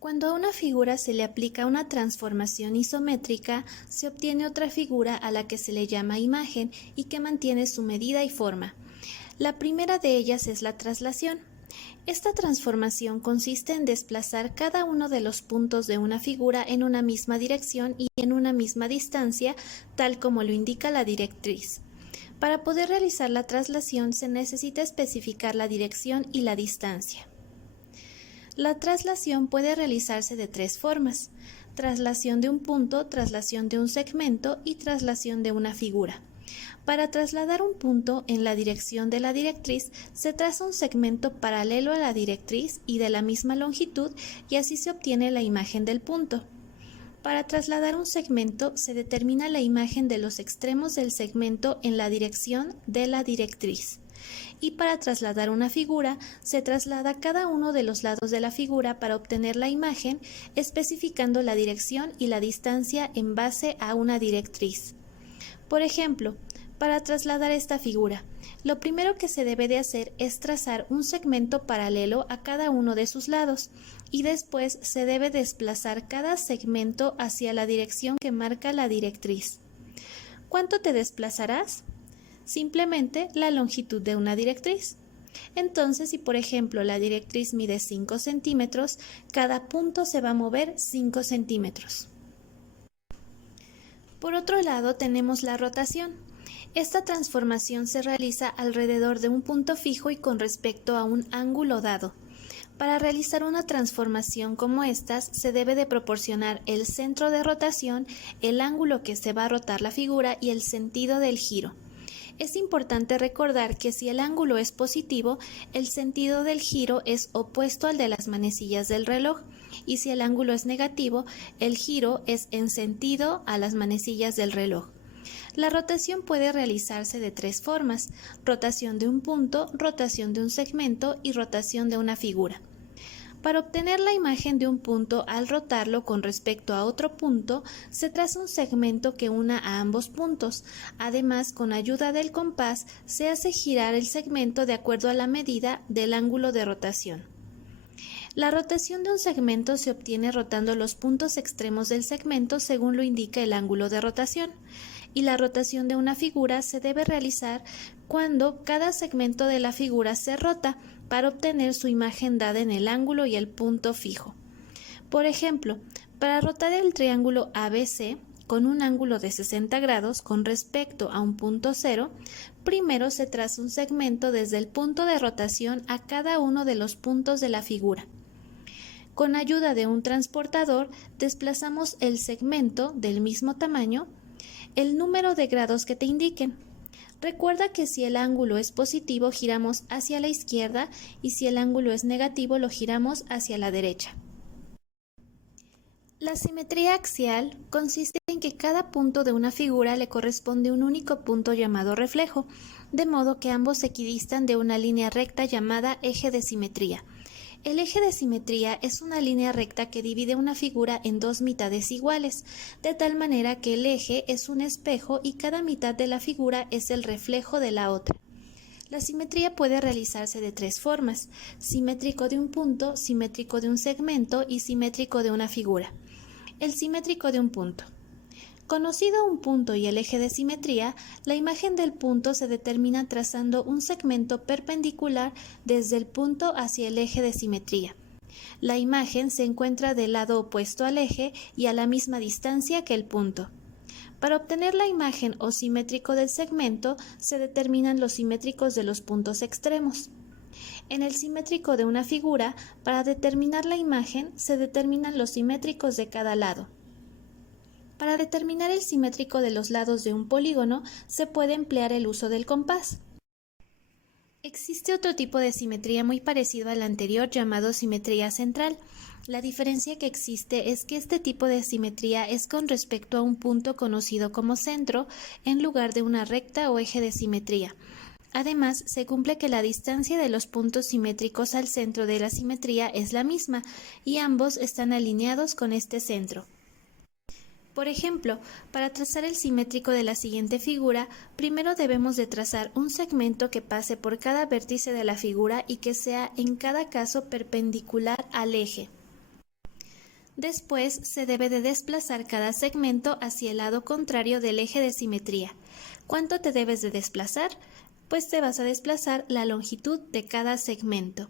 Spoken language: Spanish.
Cuando a una figura se le aplica una transformación isométrica, se obtiene otra figura a la que se le llama imagen y que mantiene su medida y forma. La primera de ellas es la traslación. Esta transformación consiste en desplazar cada uno de los puntos de una figura en una misma dirección y en una misma distancia, tal como lo indica la directriz. Para poder realizar la traslación se necesita especificar la dirección y la distancia. La traslación puede realizarse de tres formas: traslación de un punto, traslación de un segmento y traslación de una figura. Para trasladar un punto en la dirección de la directriz, se traza un segmento paralelo a la directriz y de la misma longitud, y así se obtiene la imagen del punto. Para trasladar un segmento, se determina la imagen de los extremos del segmento en la dirección de la directriz. Y para trasladar una figura, se traslada cada uno de los lados de la figura para obtener la imagen, especificando la dirección y la distancia en base a una directriz. Por ejemplo, para trasladar esta figura, lo primero que se debe de hacer es trazar un segmento paralelo a cada uno de sus lados, y después se debe desplazar cada segmento hacia la dirección que marca la directriz. ¿Cuánto te desplazarás? Simplemente la longitud de una directriz. Entonces, si por ejemplo la directriz mide 5 centímetros, cada punto se va a mover 5 centímetros. Por otro lado, tenemos la rotación. Esta transformación se realiza alrededor de un punto fijo y con respecto a un ángulo dado. Para realizar una transformación como estas, se debe de proporcionar el centro de rotación, el ángulo que se va a rotar la figura y el sentido del giro. Es importante recordar que si el ángulo es positivo, el sentido del giro es opuesto al de las manecillas del reloj, y si el ángulo es negativo, el giro es en sentido a las manecillas del reloj. La rotación puede realizarse de tres formas: rotación de un punto, rotación de un segmento y rotación de una figura. Para obtener la imagen de un punto al rotarlo con respecto a otro punto, se traza un segmento que una a ambos puntos. Además, con ayuda del compás, se hace girar el segmento de acuerdo a la medida del ángulo de rotación. La rotación de un segmento se obtiene rotando los puntos extremos del segmento según lo indica el ángulo de rotación, y la rotación de una figura se debe realizar cuando cada segmento de la figura se rota para obtener su imagen dada en el ángulo y el punto fijo. Por ejemplo, para rotar el triángulo ABC con un ángulo de 60 grados con respecto a un punto cero, primero se traza un segmento desde el punto de rotación a cada uno de los puntos de la figura. Con ayuda de un transportador, desplazamos el segmento del mismo tamaño, el número de grados que te indiquen. Recuerda que si el ángulo es positivo, giramos hacia la izquierda, y si el ángulo es negativo, lo giramos hacia la derecha. La simetría axial consiste en que cada punto de una figura le corresponde un único punto llamado reflejo, de modo que ambos equidistan de una línea recta llamada eje de simetría. El eje de simetría es una línea recta que divide una figura en dos mitades iguales, de tal manera que el eje es un espejo y cada mitad de la figura es el reflejo de la otra. La simetría puede realizarse de tres formas: simétrico de un punto, simétrico de un segmento y simétrico de una figura. El simétrico de un punto. Conocido un punto y el eje de simetría, la imagen del punto se determina trazando un segmento perpendicular desde el punto hacia el eje de simetría. La imagen se encuentra del lado opuesto al eje y a la misma distancia que el punto. Para obtener la imagen o simétrico del segmento, se determinan los simétricos de los puntos extremos. En el simétrico de una figura, para determinar la imagen, se determinan los simétricos de cada lado. Para determinar el simétrico de los lados de un polígono, se puede emplear el uso del compás. Existe otro tipo de simetría muy parecido al anterior llamado simetría central. La diferencia que existe es que este tipo de simetría es con respecto a un punto conocido como centro en lugar de una recta o eje de simetría. Además, se cumple que la distancia de los puntos simétricos al centro de la simetría es la misma y ambos están alineados con este centro. Por ejemplo, para trazar el simétrico de la siguiente figura, primero debemos de trazar un segmento que pase por cada vértice de la figura y que sea en cada caso perpendicular al eje. Después se debe de desplazar cada segmento hacia el lado contrario del eje de simetría. ¿Cuánto te debes de desplazar? Pues te vas a desplazar la longitud de cada segmento.